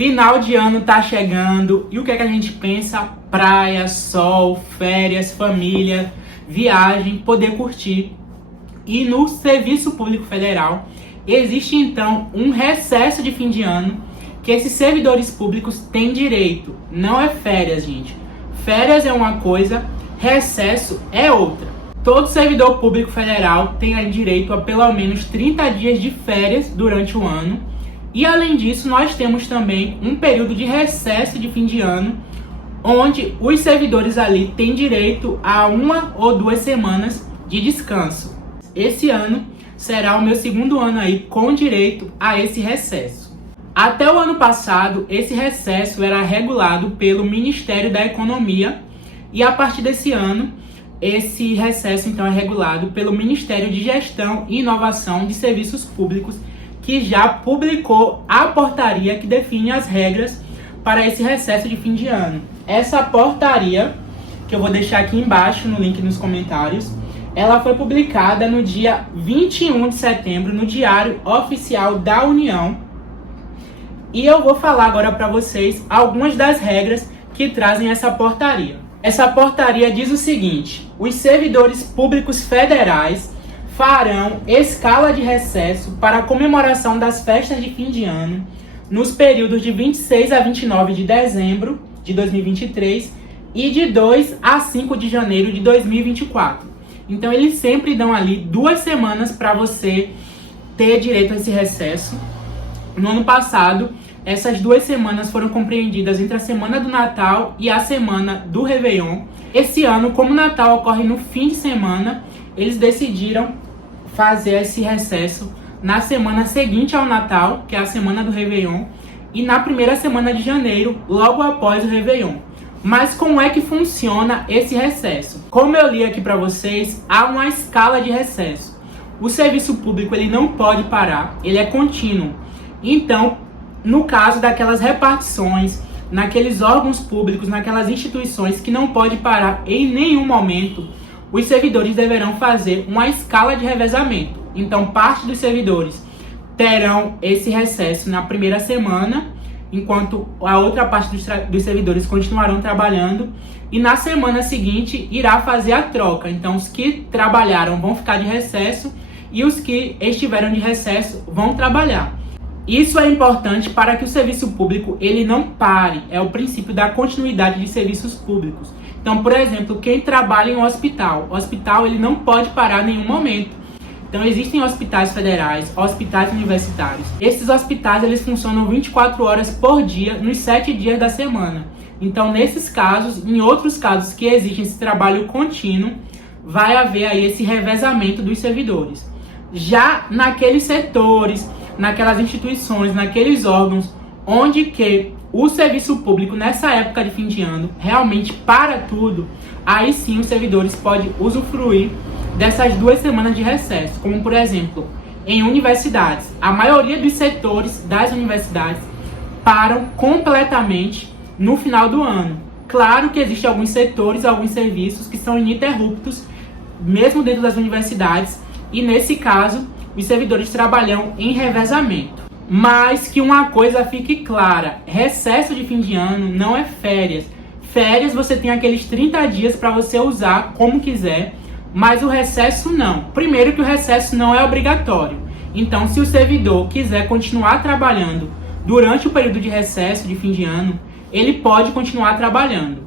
Final de ano tá chegando e o que é que a gente pensa? Praia, sol, férias, família, viagem, poder curtir. E no Serviço Público Federal existe então um recesso de fim de ano que esses servidores públicos têm direito. Não é férias, gente. Férias é uma coisa, recesso é outra. Todo servidor público federal tem direito a pelo menos 30 dias de férias durante o ano. E além disso, nós temos também um período de recesso de fim de ano, onde os servidores ali têm direito a 1 ou 2 semanas de descanso. Esse ano será o meu segundo ano aí com direito a esse recesso. Até o ano passado, esse recesso era regulado pelo Ministério da Economia e a partir desse ano, esse recesso então é regulado pelo Ministério de Gestão e Inovação de Serviços Públicos, que já publicou a portaria que define as regras para esse recesso de fim de ano. Essa portaria, que eu vou deixar aqui embaixo no link nos comentários, ela foi publicada no dia 21 de setembro no Diário Oficial da União. E eu vou falar agora para vocês algumas das regras que trazem essa portaria. Essa portaria diz o seguinte: os servidores públicos federais farão escala de recesso para a comemoração das festas de fim de ano nos períodos de 26 a 29 de dezembro de 2023 e de 2 a 5 de janeiro de 2024. Então eles sempre dão ali 2 semanas para você ter direito a esse recesso. No ano passado, essas 2 semanas foram compreendidas entre a semana do Natal e a semana do Réveillon. Esse ano, como o Natal ocorre no fim de semana, eles decidiram fazer esse recesso na semana seguinte ao Natal, que é a semana do Réveillon, e na primeira semana de janeiro, logo após o Réveillon. Mas como é que funciona esse recesso? Como eu li aqui para vocês, há uma escala de recesso. O serviço público ele não pode parar, ele é contínuo. Então, no caso daquelas repartições, naqueles órgãos públicos, naquelas instituições que não pode parar em nenhum momento, os servidores deverão fazer uma escala de revezamento. Então, parte dos servidores terão esse recesso na primeira semana, enquanto a outra parte dos servidores continuarão trabalhando, e na semana seguinte irá fazer a troca. Então, os que trabalharam vão ficar de recesso e os que estiveram de recesso vão trabalhar. Isso é importante para que o serviço público ele não pare, é o princípio da continuidade de serviços públicos. Então, por exemplo, quem trabalha em um hospital, o hospital ele não pode parar em nenhum momento. Então, existem hospitais federais, hospitais universitários. Esses hospitais eles funcionam 24 horas por dia, nos 7 dias da semana. Então, nesses casos, em outros casos que existe esse trabalho contínuo, vai haver aí esse revezamento dos servidores. Já naqueles setores, naquelas instituições, naqueles órgãos onde que o serviço público nessa época de fim de ano realmente para tudo, aí sim os servidores podem usufruir dessas 2 semanas de recesso, como por exemplo, em universidades. A maioria dos setores das universidades param completamente no final do ano. Claro que existem alguns setores, alguns serviços que são ininterruptos, mesmo dentro das universidades, e nesse caso, os servidores trabalham em revezamento. Mas que uma coisa fique clara, recesso de fim de ano não é férias. Férias você tem aqueles 30 dias para você usar como quiser, mas o recesso não. Primeiro que o recesso não é obrigatório. Então, se o servidor quiser continuar trabalhando durante o período de recesso de fim de ano, ele pode continuar trabalhando.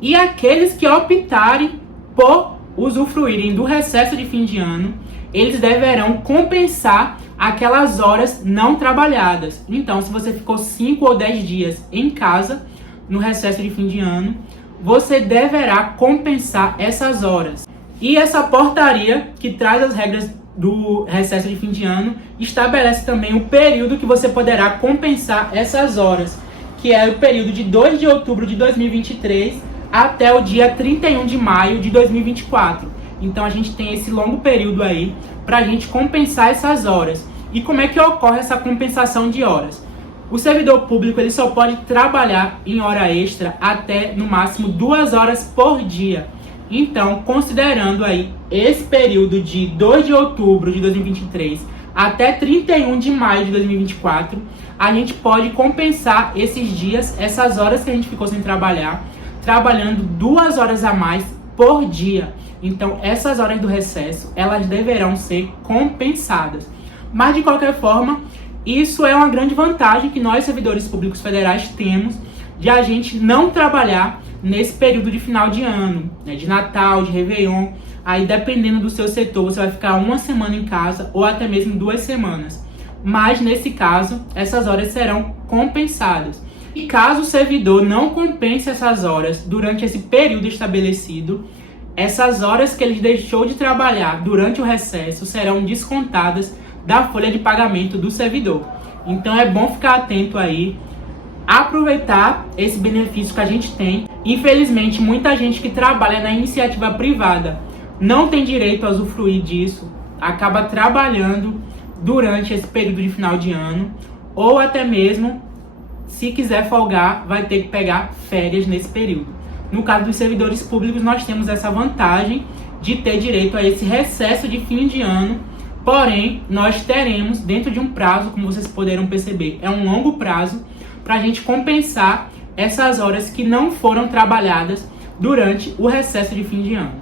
E aqueles que optarem por usufruírem do recesso de fim de ano, eles deverão compensar aquelas horas não trabalhadas. Então, se você ficou 5 ou 10 dias em casa, no recesso de fim de ano, você deverá compensar essas horas. E essa portaria, que traz as regras do recesso de fim de ano, estabelece também o período que você poderá compensar essas horas, que é o período de 2 de outubro de 2023 até o dia 31 de maio de 2024. Então a gente tem esse longo período aí para a gente compensar essas horas. E como é que ocorre essa compensação de horas? O servidor público ele só pode trabalhar em hora extra até no máximo 2 horas por dia. Então, considerando aí esse período de 2 de outubro de 2023 até 31 de maio de 2024, a gente pode compensar esses dias, essas horas que a gente ficou sem trabalhar, trabalhando 2 horas a mais por dia. Então, essas horas do recesso, elas deverão ser compensadas. Mas, de qualquer forma, isso é uma grande vantagem que nós, servidores públicos federais, temos de a gente não trabalhar nesse período de final de ano, né, de Natal, de Réveillon. Aí, dependendo do seu setor, você vai ficar 1 semana em casa ou até mesmo 2 semanas. Mas, nesse caso, essas horas serão compensadas. E caso o servidor não compense essas horas durante esse período estabelecido, essas horas que ele deixou de trabalhar durante o recesso serão descontadas da folha de pagamento do servidor. Então é bom ficar atento aí, aproveitar esse benefício que a gente tem. Infelizmente, muita gente que trabalha na iniciativa privada não tem direito a usufruir disso, acaba trabalhando durante esse período de final de ano, ou até mesmo, se quiser folgar, vai ter que pegar férias nesse período. No caso dos servidores públicos, nós temos essa vantagem de ter direito a esse recesso de fim de ano, porém, nós teremos, dentro de um prazo, como vocês poderão perceber, é um longo prazo, para a gente compensar essas horas que não foram trabalhadas durante o recesso de fim de ano.